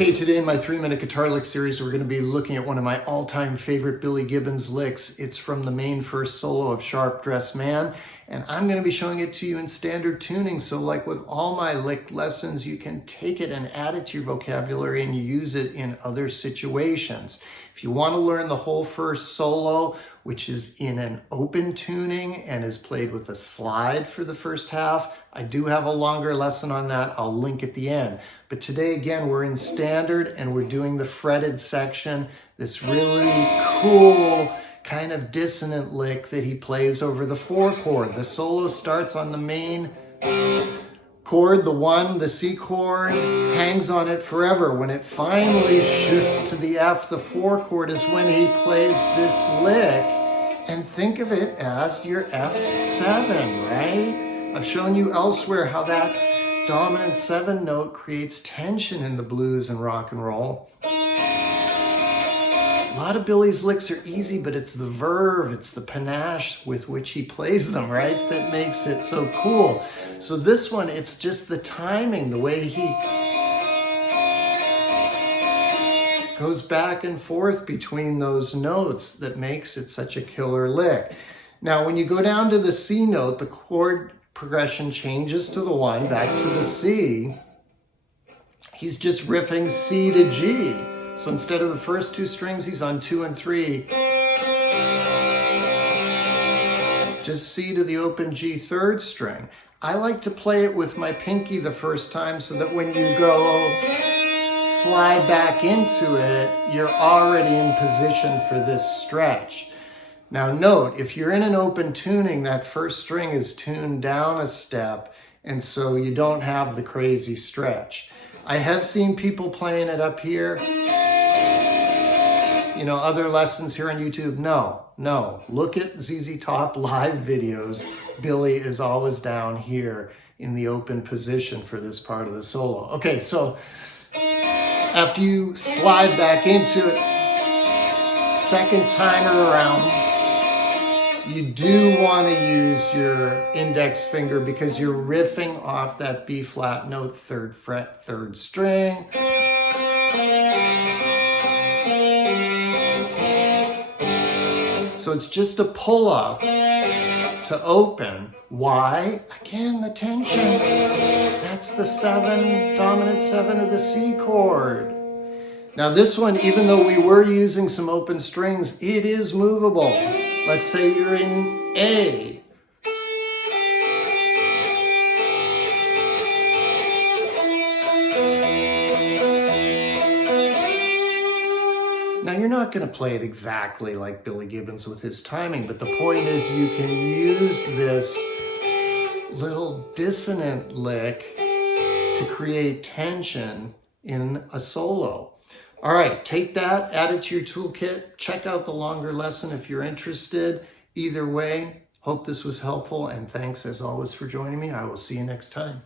Hey, today in my 3-minute guitar lick series, we're going to be looking at one of my all-time favorite Billy Gibbons licks. It's from the main first solo of Sharp Dressed Man, and I'm going to be showing it to you in standard tuning. So like with all my lick lessons, you can take it and add it to your vocabulary and use it in other situations. If you want to learn the whole first solo, which is in an open tuning and is played with a slide for the first half, I do have a longer lesson on that. I'll link at the end. But today, again, we're in standard and we're doing the fretted section, this really cool kind of dissonant lick that he plays over the 4 chord. The solo starts on the main chord, the 1, the C chord, hangs on it forever. When it finally shifts to the F, the 4 chord, is when he plays this lick. And think of it as your F7, right? I've shown you elsewhere how that dominant 7 note creates tension in the blues and rock and roll. A lot of Billy's licks are easy, but it's the verve, it's the panache with which he plays them, right, that makes it so cool. So this one, it's just the timing, the way he goes back and forth between those notes that makes it such a killer lick. Now, when you go down to the C note, the chord progression changes to the 1, back to the C. He's just riffing C to G. So instead of the first 2 strings, he's on 2 and 3. Just C to the open G 3rd string. I like to play it with my pinky the first time so that when you go slide back into it, you're already in position for this stretch. Now note, if you're in an open tuning, that first string is tuned down a step, and so you don't have the crazy stretch. I have seen people playing it up here. You know, other lessons here on YouTube. No. Look at ZZ Top live videos. Billy is always down here in the open position for this part of the solo. Okay, so after you slide back into it, second timer around, you do want to use your index finger because you're riffing off that B flat note, 3rd fret, 3rd string. So it's just a pull off to open. Why? Again, the tension. That's the 7, dominant 7 of the C chord. Now this one, even though we were using some open strings, it is movable. Let's say you're in A. Now you're not going to play it exactly like Billy Gibbons with his timing, but the point is you can use this little dissonant lick to create tension in a solo. All right, take that, add it to your toolkit, check out the longer lesson if you're interested. Either way, hope this was helpful, and thanks as always for joining me. I will see you next time.